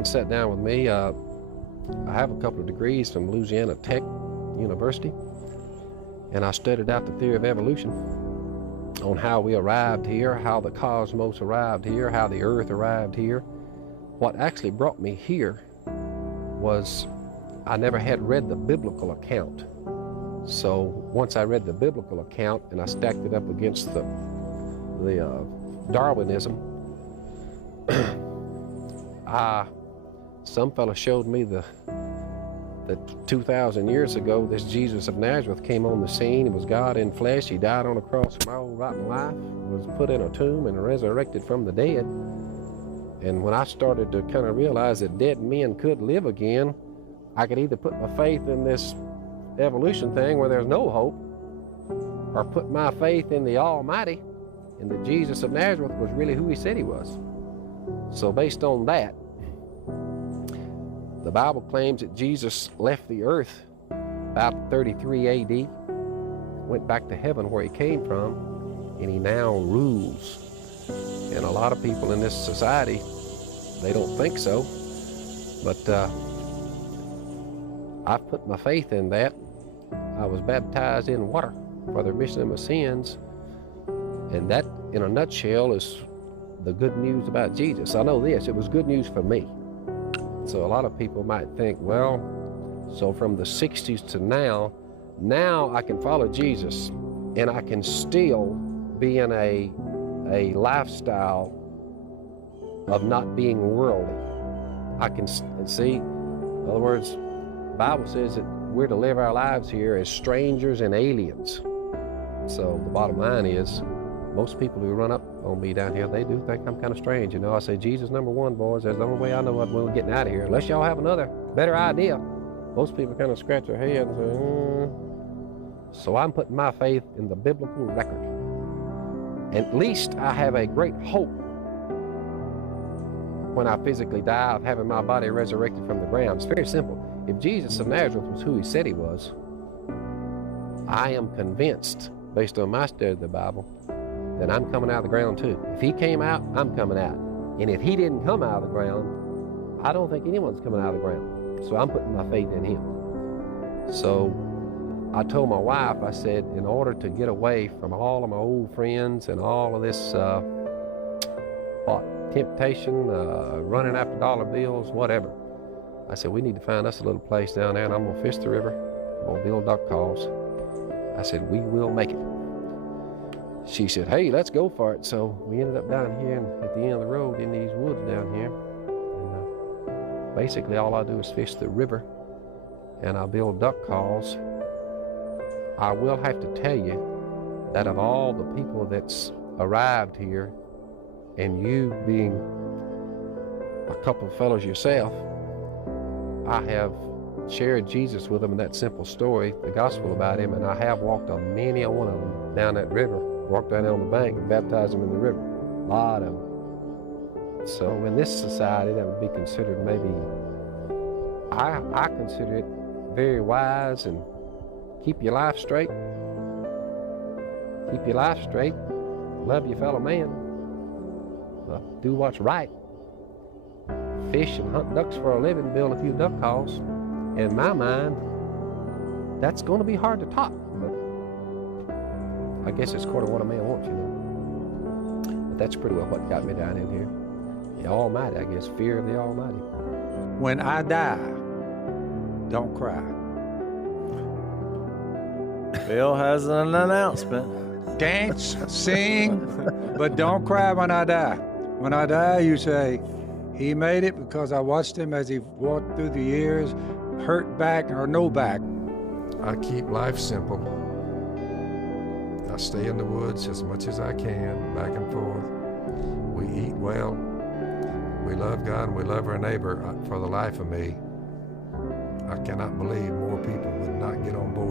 and sat down with me. I have a couple of degrees from Louisiana Tech University, and I studied out the theory of evolution on how we arrived here, how the cosmos arrived here, how the earth arrived here. What actually brought me here was I never had read the biblical account. So once I read the biblical account and I stacked it up against the Darwinism, some fella showed me that 2,000 years ago, this Jesus of Nazareth came on the scene. He was God in flesh. He died on a cross for my old rotten life, was put in a tomb and resurrected from the dead. And when I started to kind of realize that dead men could live again, I could either put my faith in this evolution thing where there's no hope, or put my faith in the Almighty, and that Jesus of Nazareth was really who he said he was. So based on that, the Bible claims that Jesus left the earth about 33 AD, went back to heaven where he came from, and he now rules. And a lot of people in this society, they don't think so, but I've put my faith in that. I was baptized in water for the remission of my sins, and that, in a nutshell, is the good news about Jesus. I know this, it was good news for me. So a lot of people might think, well, so from the 60s to now I can follow Jesus, and I can still be in a lifestyle of not being worldly. I can see, in other words, the Bible says that we're to live our lives here as strangers and aliens. So the bottom line is, most people who run up on me down here, they do think I'm kind of strange. I say, Jesus number one, boys. That's the only way I know I'm really getting out of here. Unless y'all have another, better idea. Most people kind of scratch their head and say, So I'm putting my faith in the biblical record. At least I have a great hope when I physically die of having my body resurrected from the ground. It's very simple. If Jesus of Nazareth was who he said he was, I am convinced, based on my study of the Bible, that I'm coming out of the ground too. If he came out, I'm coming out. And if he didn't come out of the ground, I don't think anyone's coming out of the ground. So I'm putting my faith in him. So I told my wife, I said, in order to get away from all of my old friends and all of this temptation, running after dollar bills, whatever, I said, we need to find us a little place down there, and I'm gonna fish the river, I'm gonna build duck calls. I said, we will make it. She said, hey, let's go for it. So we ended up down here at the end of the road in these woods down here. And basically all I do is fish the river, and I build duck calls. I will have to tell you that of all the people that's arrived here, and you being a couple of fellows yourself, I have shared Jesus with them in that simple story, the gospel about him, and I have walked on many a one of them down that river, walked down on the bank and baptized them in the river, a lot of them. So in this society, that would be considered maybe, I consider it very wise, and keep your life straight. Keep your life straight. Love your fellow man. Do what's right. Fish and hunt ducks for a living, build a few duck calls. In my mind, that's going to be hard to top, but I guess it's according to what a man wants, But that's pretty well what got me down in here. The Almighty, I guess, fear of the Almighty. When I die, don't cry. Bill has an announcement. Dance, sing, but don't cry when I die. When I die, you say, he made it because I watched him as he walked through the years, hurt back or no back. I keep life simple. I stay in the woods as much as I can, back and forth. We eat well. We love God and we love our neighbor. For the life of me, I cannot believe more people would not get on board